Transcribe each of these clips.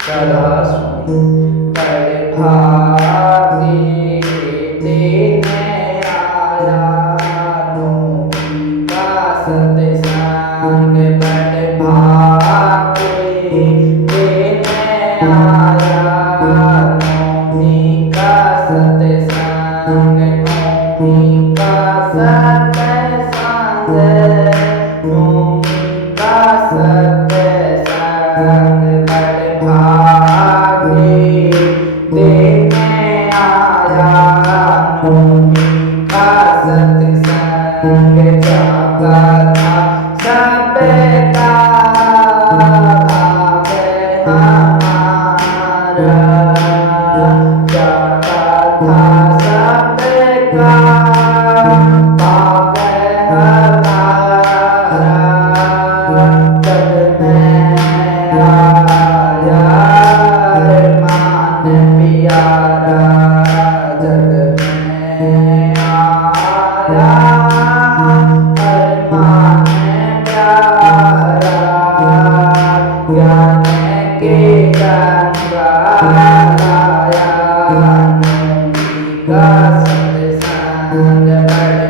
सदा सुन बड़े भागे देने आया नोमी का सत्संग बड़े भागे देने आया नोमी का सत्संग नोमी का सत्संग नोमी का सत्संग बड़े भागे देने आया नोमी का सत्संग जागा था सबका भाग हमारा जागा था सबका भाग हमारा जब मैं आया मान प्यारा जब मैं आया मान प्यारा ज्ञान के गंगा लाया नोमी का सत्संग बड़े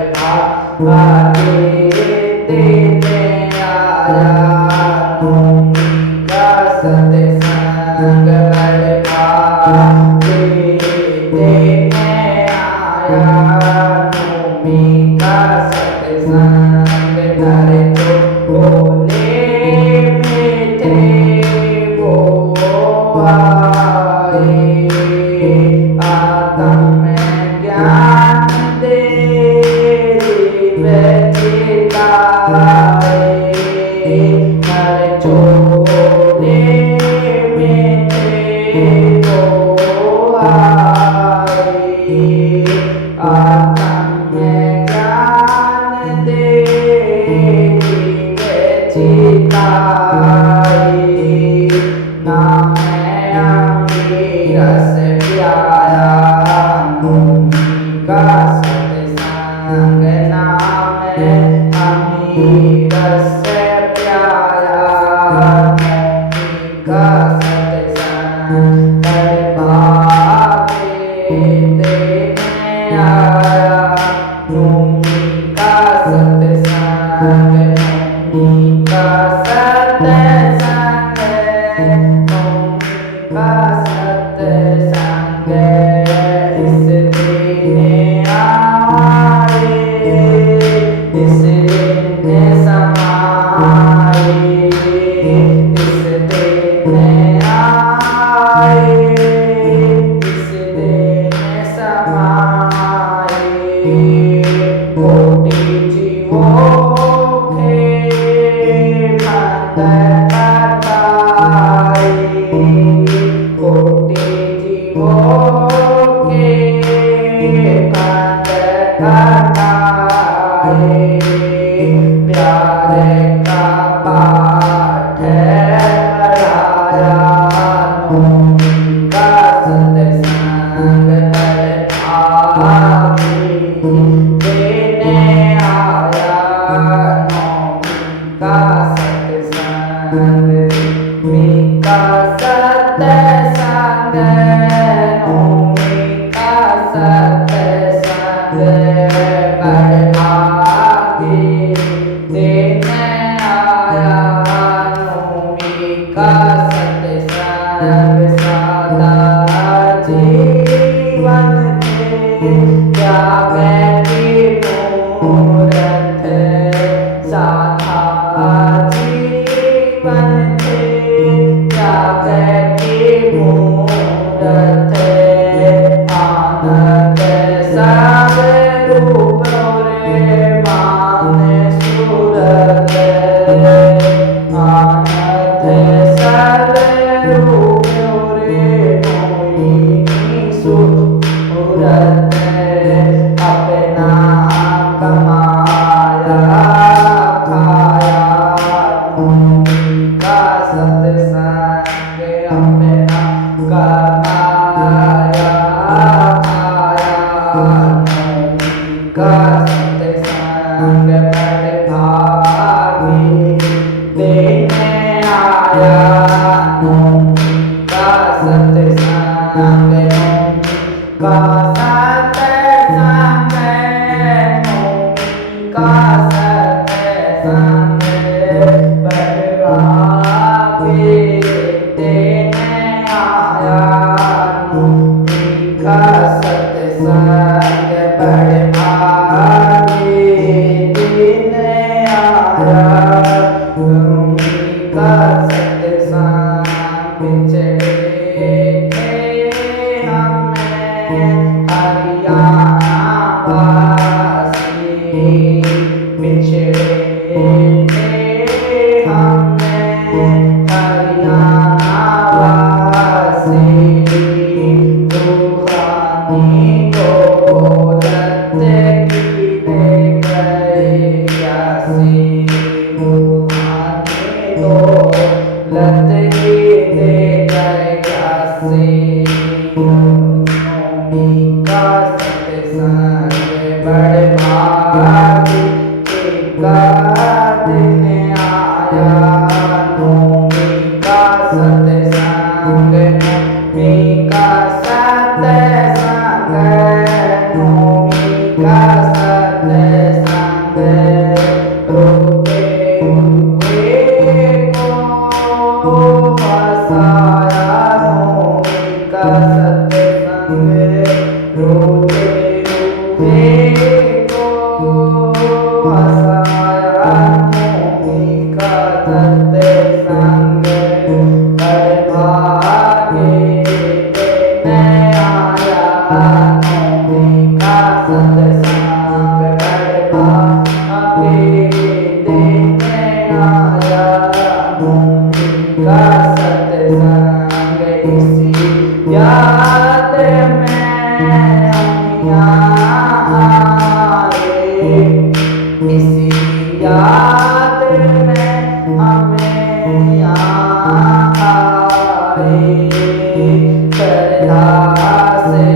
भागे देने आया नोमी का सत्संग बड़े भागे देने आया नोमी का सत्संग धरे तो बोले मीठे वो आए आत्म ज्ञान दे चिताए हर छोड़े मीठे वो आए आत्म ज्ञान दे चिताए नाम रस प्यारा नोमी का सत्संग नाम रस प्यारा नोमी का सत्संग भागे देने आया नोमी का सत्संग नोमी का सत्संग नोमी का सत्संग इस दिन आए इस दिन समाए इस दिन आए इस दिन समाए कोटि जीवों के बंद कटाए कोटि जीवों के बंद कटाए प्यारे का पाठ पढ़ाया नोमी का सत्संग बड़े भागे देने आया नोमी का सत्संग नोमी का सत्संग नोमी का सत्संग बड़े भागे देने आया नोमी का सत्संग सदा जीवन में जागे की मूरत साधा जीवन में जागे की मूरत आनंद सब रूप रे मान सूरत आनंद सब रूप रे मोहिनी सूरत अपना कमाया खाया नोमी का सत्संग अपना कमाया खाया नोमी का सत्संग बड़े भागे देने आया नोमी का सत्संग इसी याद में हम यहाँ आए, इसी याद में हमें यहाँ आए। श्रद्धा से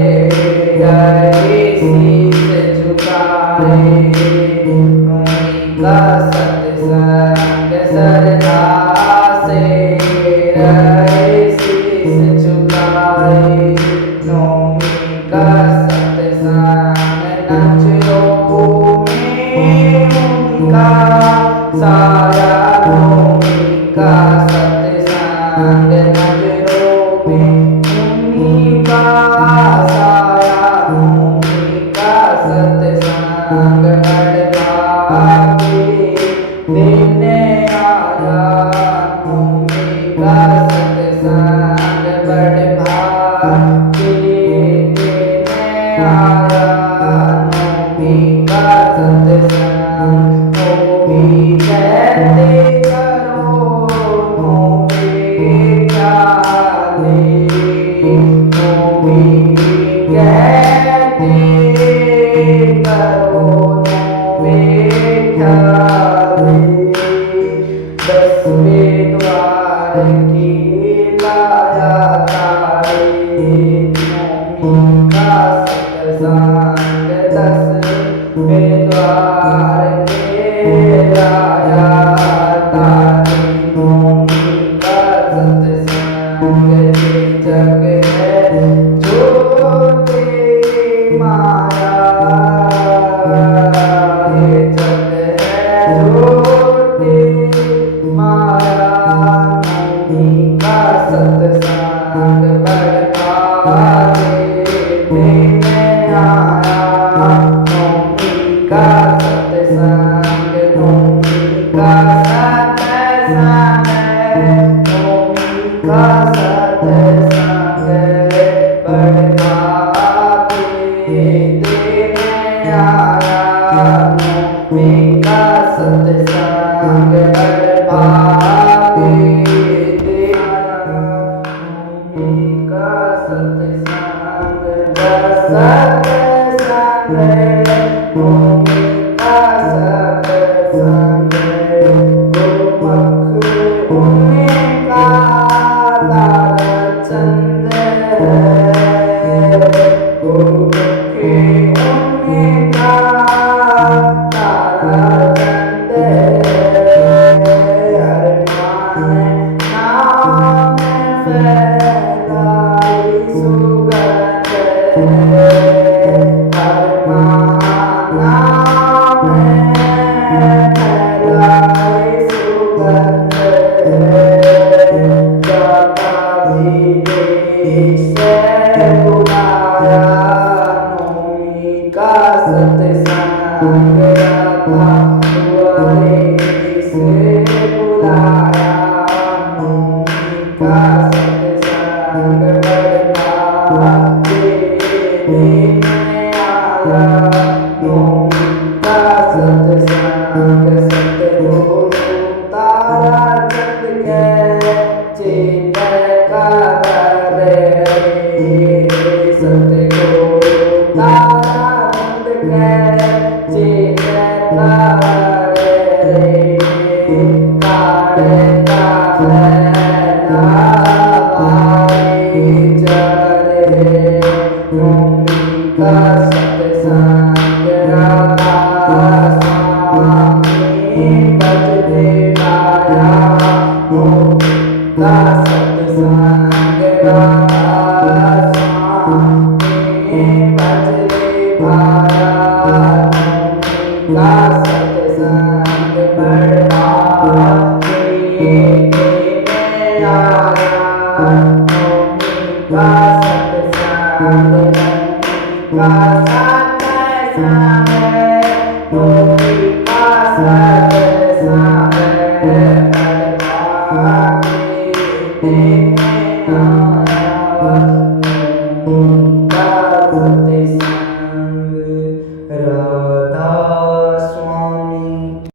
गए शीश झुकाए, का सत्संग श्रद्धा से गए शीश झुकाए। नौमी का सत्संग नजरों में उनका साया, नौमी का सत्संग नजरों में उनका साया, नौमी का सत्संग देने आया। नौमी का सत्संग बड़ भाग्य देने आया। नौमी का सत्संग नौमी कहते करो नौमी ख्याले, नौमी कहते करो नौमी ख्याले। 10वें द्वार की लाया तारे, नौमी का सत्संग 10वें द्वार के लाया तारे। नौमी का सत्संग ये जग है ज्योति माया, ये जग है ज्योति माया। नौमी का सत्संग बड़ भाग्य देने आया। नौमी का सत्संग, नौमी का सत्संग, नौमी का सत्संग बड़ भाग्य देने आया। नौमी का सत्संग बड़ भाग्य देने आया। नौमी का सत्संग सत्संग, नौमी का सत्संग गुरुमुख उनका ताराचंद है। गुरुमुख उनका ताराचंद है। हर मान नाम फैलाई सुगंध है। हर मान नाम फैलाई सुगंध है। जाता भी देश से बुलाया। नौमी का सत्संग राधा दुआरे से बुलाया। नौमी का सत्संग बड़ भाग्य देने आया। नौमी का सत्संग सतगुरु ताराचंद के चेत कर रे। सतगुरु ताराचंद के चेत कर रे। काले का फैला भाई चले। नौमी का सत्संग राधा स्वामी बजने आया। नौमी का